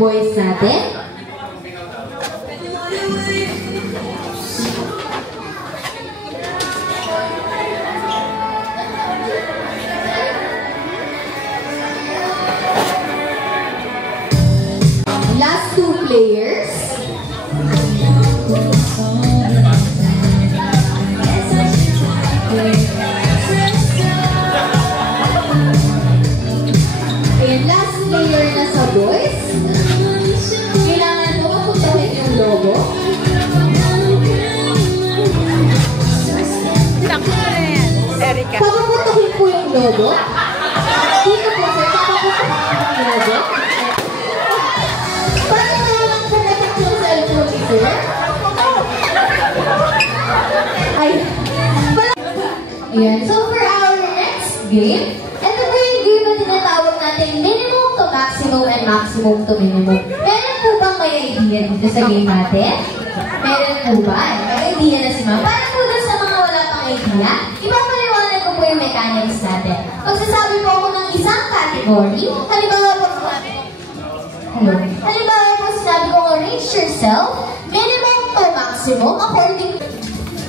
boys natin. Last two players. Ayan, last player na sa boys. Kailangan mo mapuntahin yung logo. Papapuntahin po yung logo. Dito po sir, papapuntahin po yung logo. Parang naman pumatak yung cellphone ni sir. Ay. Ayan, so for our next game, ito po yung game na tinatawag natin minimum to maximum and maximum to minimum. Meron po bang may idea dito sa game natin? Meron po ba? May idea na si ma'am. Para po dun sa mga wala pang idea, ipapaliwanag ko po yung mechanics natin. Magsasabi po ako ng isang category. Halimbawa po sinabi ko arrange yourself, minimum to maximum, according to...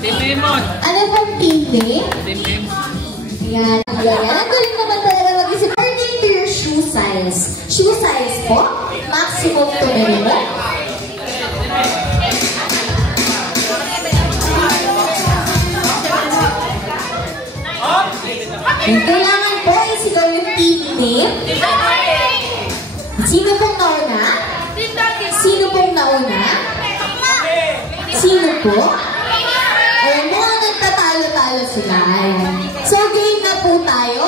Team Lemon! Ano pong team name? Team Lemon. Yan. Ang galing naman talaga mag-isip. According to your shoe size. Shoe size po, maximum to minimum. Kailangan po isigaw yung team name. Sino pong nauna? Sino pong nauna? Sino po? Ayan mo, nagtatalo-talo sila. Ayan. So, game na po tayo.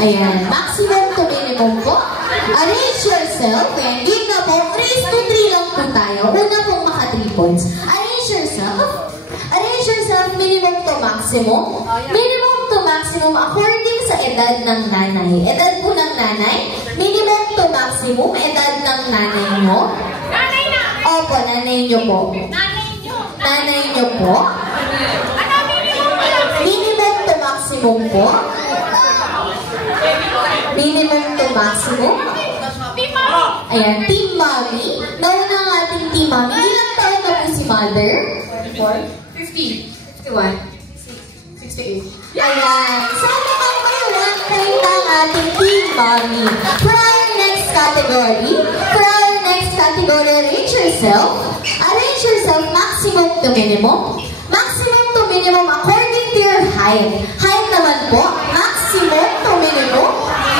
Ayan, maximum to minimum po. Arrange yourself. Ayan, game na po. 3 to 3 lang po tayo. Una pong maka 3 points. Arrange yourself. Arrange yourself, minimum to maximum. Minimum to maximum according sa edad ng nanay. Edad po ng nanay. Minimum to maximum, edad ng nanay mo. Nanay na! Opo, nanay nyo po. Nanay nyo po. Minimum to maximum po. Minimum to maximum. Ayan, Team Mommy. Nauna ang ating Team Mommy. Ilang taon na po si Mother? 50, 51, 68. Ayan. So, mukhang may 1 point ang ating Team Mommy. For our next category, arrange yourself. Arrange yourself maximum to minimum. Maximum to minimum according to your height. Height naman po, maximum to minimum.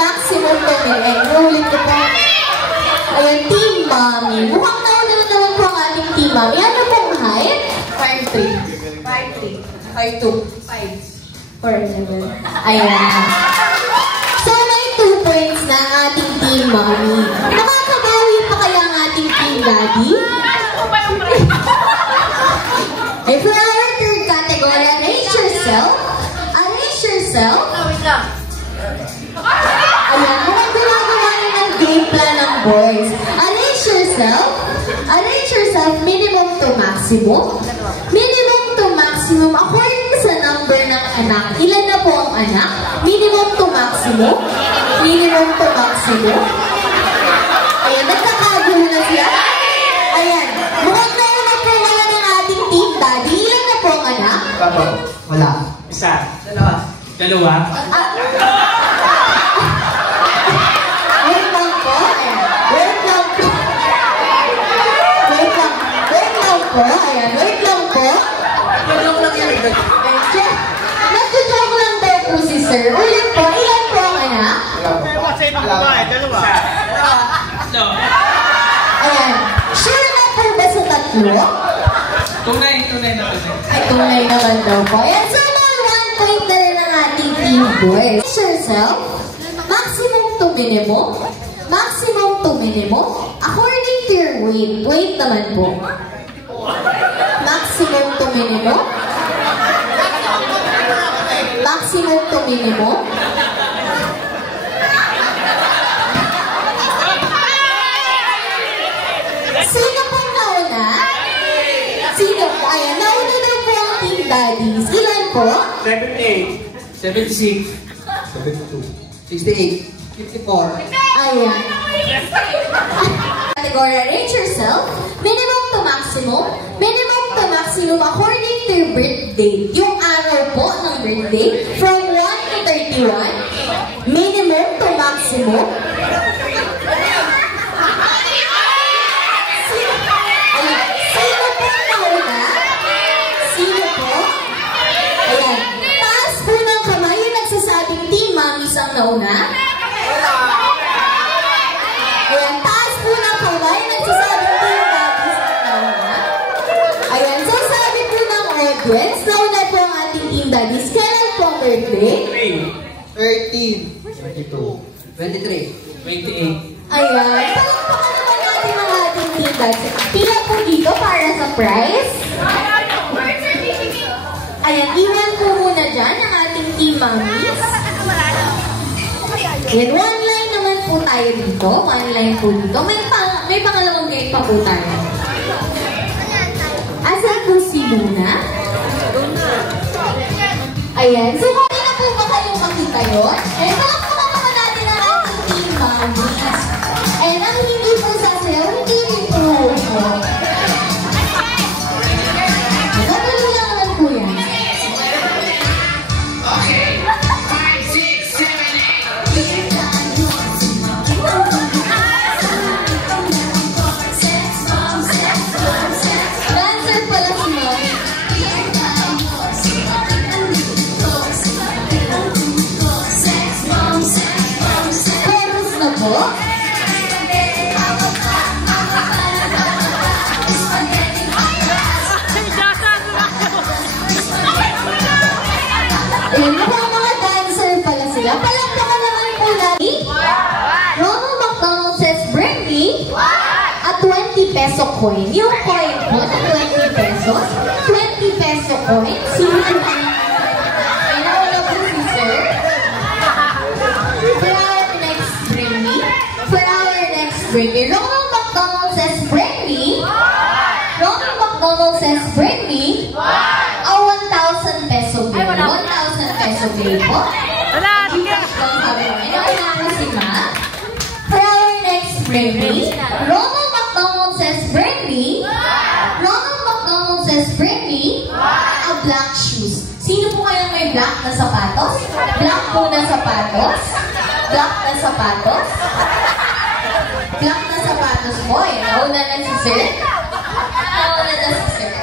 Maximum to minimum. Ulit ko po. Ayan, Team Mommy. Mukhang nauna na naman po ang ating Team Mommy. Ano pong height? 5'3". 5'2". 5'4". Ayan. So, may 2 points na ang ating Team Mommy. Nakakabawi pa kaya ang ating Team Daddy? And for our third category, arrange yourself. Arrange yourself. Ayan, mukhang ginagawa niyo ng game plan ng boys. Arrange yourself. Arrange yourself, minimum to maximum. Minimum to maximum according sa number ng anak. Ilan na po ang anak? Minimum to maximum. Minimum to maximum. Ayan, nagkakagulo na siya. Ayan, mukhang nauna po wala ng ating Team Daddy. Ilan na po ang anak? Wala. Isa. Dalawa. Dalawa. Wait lang po. Ayan. Wait lang po. Ayan, wait lang po. Nagjo-joke lang daw po si sir. Ulit po, ilan po ang anak? Dalawa. Ayan. Sure na po ba sa tatlo? Tunay na. Ay, tunay naman daw po. Ayan, so may 1 point na rin ang ating team boys. Yourself, maximum to minimum. Maximum to minimum. According to your weight. Weight naman po. Maximum to minimum. Maximum to minimum. Sino pong nauna? Sino po? Ayan, nauna daw po ang Team Daddies. Ilan po? 78. 76. 72. 68. 54. Ayan. Category, arrange yourself. Minimum to maximum. Minimum to maximum according to your birth date. Yung araw po ng birth date. From 1 to 31. Minimum to maximum. Ayan. Sino po nauna? Sino po? Ayan. Taas po ng kamay yung nagsasabing team mamis ang nauna. Ayan. Taas po ng kamay yung nagsasabing team mamis ang nauna. Ayan. So sabi po ng audience, nauna po ang ating team daddies. Kailan po ang birthday? 13. 22. 23. 28. Ayan. Palakpakan naman natin ang ating team daddies. Pila po dito para sa prize. Ayan, iwan po muna dyan ang ating team mommies. Ayan, one line naman po tayo dito. One line po dito. May pangalawang grade pa po tayo. Asan po si Luna? Ayan, so kung na po ba kayong makita yun? Ayan, palakpakan naman natin ang ating team mommies. Ayan, ang hindi po sasayaw, hindi rin po ako. Madali lang naman po yan. Dancer pala si Mom. Chorus na po. Ayun, mukhang mga dancer pala sila. Palakpakan naman po natin. Ronald McDonald says, bring me a 20 peso coin. Yung coin po na 20 pesos. 20 peso coin. Sino yung ay nauna po si Sir. For our next bring me. For our next bring me. Ronald McDonald says, bring me. Ronald McDonald says, bring me a 1,000 peso bill. 1,000 peso bill po. Si Ma. For our next bring me. Ronald McDonald says, bring me. Ronald McDonald says, bring me a black shoes. Sino po kayang may black na sapatos? Black po na sapatos? Black na sapatos? Black na sapatos po. Ayan, nauna na si Sir. Nauna na si Sir.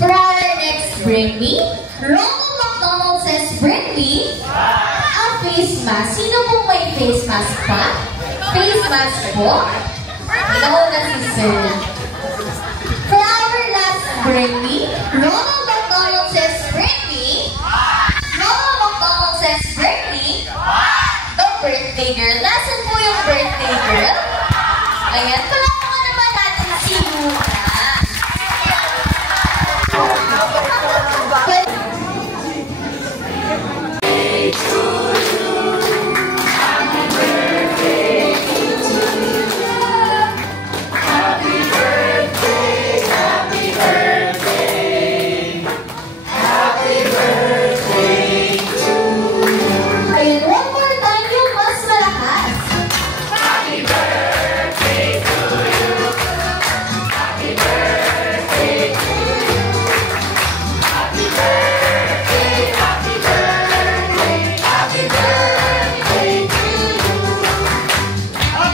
For our next bring me, Ronald McDonald says, bring me a face mask. Sino po may face mask pa? Face mask po. Nauna si Sir. For our last bring me, Ronald McDonald says, bring me. Ronald McDonald says, bring me the birthday girl. Nasaan po yung birthday girl? Ayan, palakpakan naman natin si Luna. Ayan, one more time yung mas malakas. Happy birthday to you. Happy birthday to you. Happy birthday, happy birthday, happy birthday to you.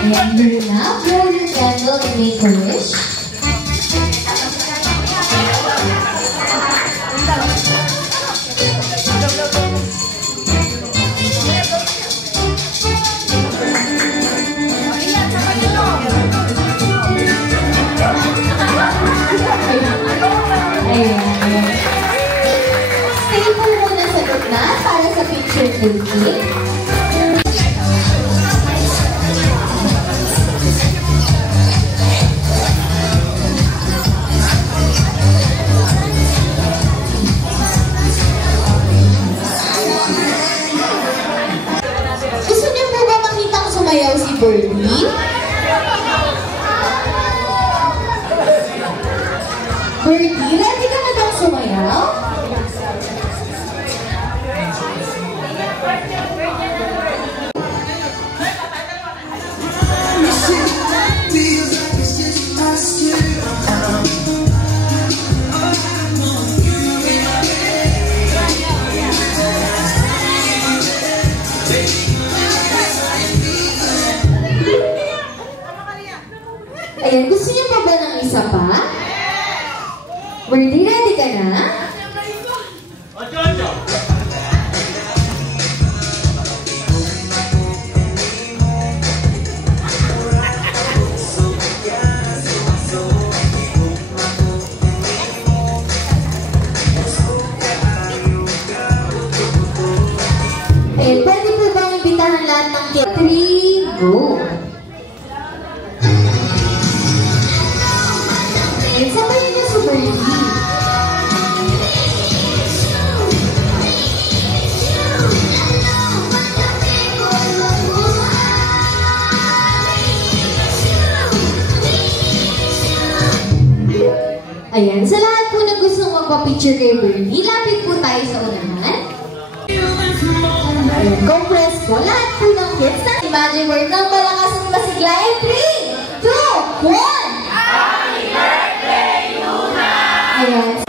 Ayan, Luna, blow your candle and make a wish. Ayan. Stay po muna sa gitna para sa picture taking. Gusto niyo po ba makitang sumayaw si Birdie? Birdie, ready ka na bang sumayaw? Ayan, gusto niyo pa ba ng isa pa? Ready ka na? Eh, pwede po bang imbitahan lahat ng 3, go! Eh, sabayin niyo si Bernie. Ayan, sa lahat po na gustong magpa-picture kay Bernie, lapit po tayo sa unahan. Ayan, compress po. Lahat po ng kids na imagine word ng malakas at masiglayan. 3, 2, 1! Happy birthday, Luna! Ayan.